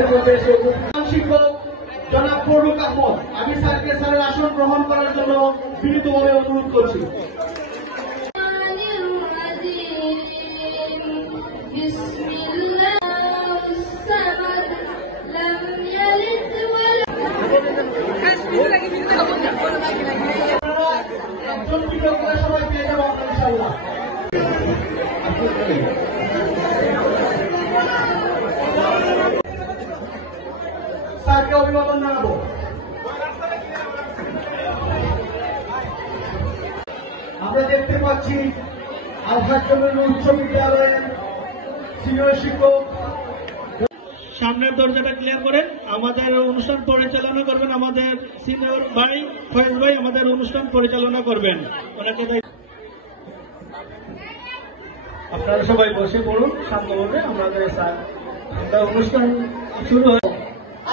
আমাদের মধ্যে এসে শিক্ষক জনাব ফরুক আহমদ, আমি স্যারকে স্যারের আসন গ্রহণ করার জন্য বিনীতভাবে অনুরোধ করছি। সবাই পেয়ে যাবো ইনশাআল্লাহ। স্যারকে অভিবাদন জানাবো। আমরা দেখতে পাচ্ছি আলহাজ জমিরুল উচ্চ বিদ্যালয়ের সিনিয়র শিক্ষক। সামনের দরজাটা ক্লিয়ার করেন। আমাদের অনুষ্ঠান পরিচালনা করবেন আমাদের সিনিয়র ভাই ফয়েজ ভাই, আমাদের অনুষ্ঠান পরিচালনা করবেন। ওনাকে আপনারা সবাই বসে পড়ুন শান্তভাবে। আমাদের স্যার আমরা অনুষ্ঠান শুরু হয়।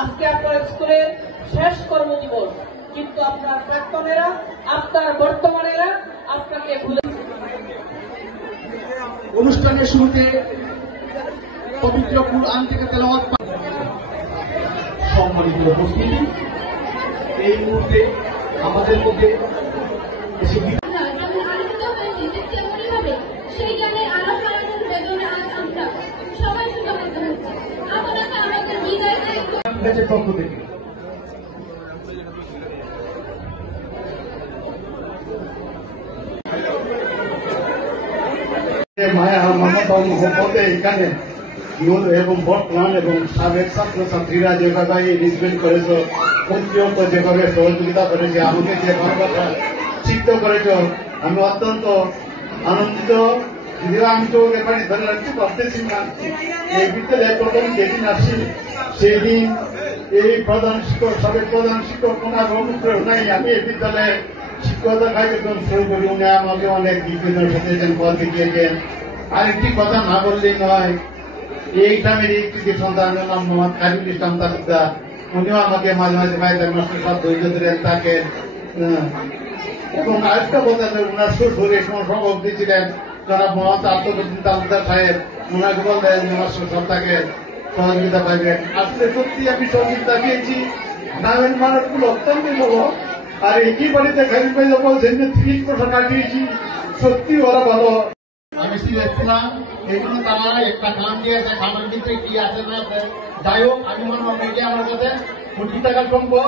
আজকে আপনার স্কুলের শেষ কর্মজীবন, কিন্তু আপনার প্রাক্তনেরা, আপনার বর্তমানেরা আপনাকে ভুলে। অনুষ্ঠানের শুরুতে পবিত্র কুরআন থেকে তেলাওয়াত। সম্মানিত উপস্থিতি, এই মুহূর্তে আমাদের মধ্যে এসে পক্ষ থেকে মায়া মমতা মহব্বতে এখানে এবং বর্তমান এবং সাবেক ছাত্রছাত্রীরা যেভাবে এনগেজমেন্ট করেছ, প্রতিনিয়ত যেভাবে সহযোগিতা করেছে, আমাকে যে ভালোবাসা সিদ্ধ করেছ, আমি অত্যন্ত আনন্দিত। যদিও আমি তো ব্যাপারে ধরে রাখতে পারতেছি না। এই বিদ্যালয়ে প্রথম যেদিন আসি সেদিন এই প্রধান শিক্ষক, সাবেক প্রধান শিক্ষক ওনার অনুপ্রেরণায় আমি এই বিদ্যালয়ে শিক্ষকতা কার্যক্রম শুরু করি। উনি আমাকে অনেক বিভিন্ন সাথে পথ দেখিয়েছেন। আরেকটি কথা না বললেই নয়, এই গ্রামের একটি সন্তান নাম মোহাম্মদ কাজুল ইসলাম তালুকদার, উনিও আমাকে মাঝে মাঝে মায়ের মাস্টার সব ধৈর্য ধরেন তাকে। এবং আরেকটা কথা, ওনার শ্বশুর এই সময় সভাপতি ছিলেন জনাব মোহাম্মদ আব্দুল তালুকদার সাহেব, ওনাকে বললেন মাস্টার সব তাকে সহযোগিতা পাইবেন। আসলে সত্যি আমি সহযোগিতা পেয়েছি। গ্রামের মানুষগুলো অত্যন্ত ভালো। আর একই বাড়িতে খালি পাই বলছেন যে 30% কাটিয়েছি, সত্যি ওরা ভালো। আমি সিলেট ছিলাম, এই জন্য তারা একটা খান দিয়েছে, খানের ভিতরে কি আছে না আছে। যাই হোক, আমি মনে হয় আমার কাছে কোটি টাকা সম্ভব।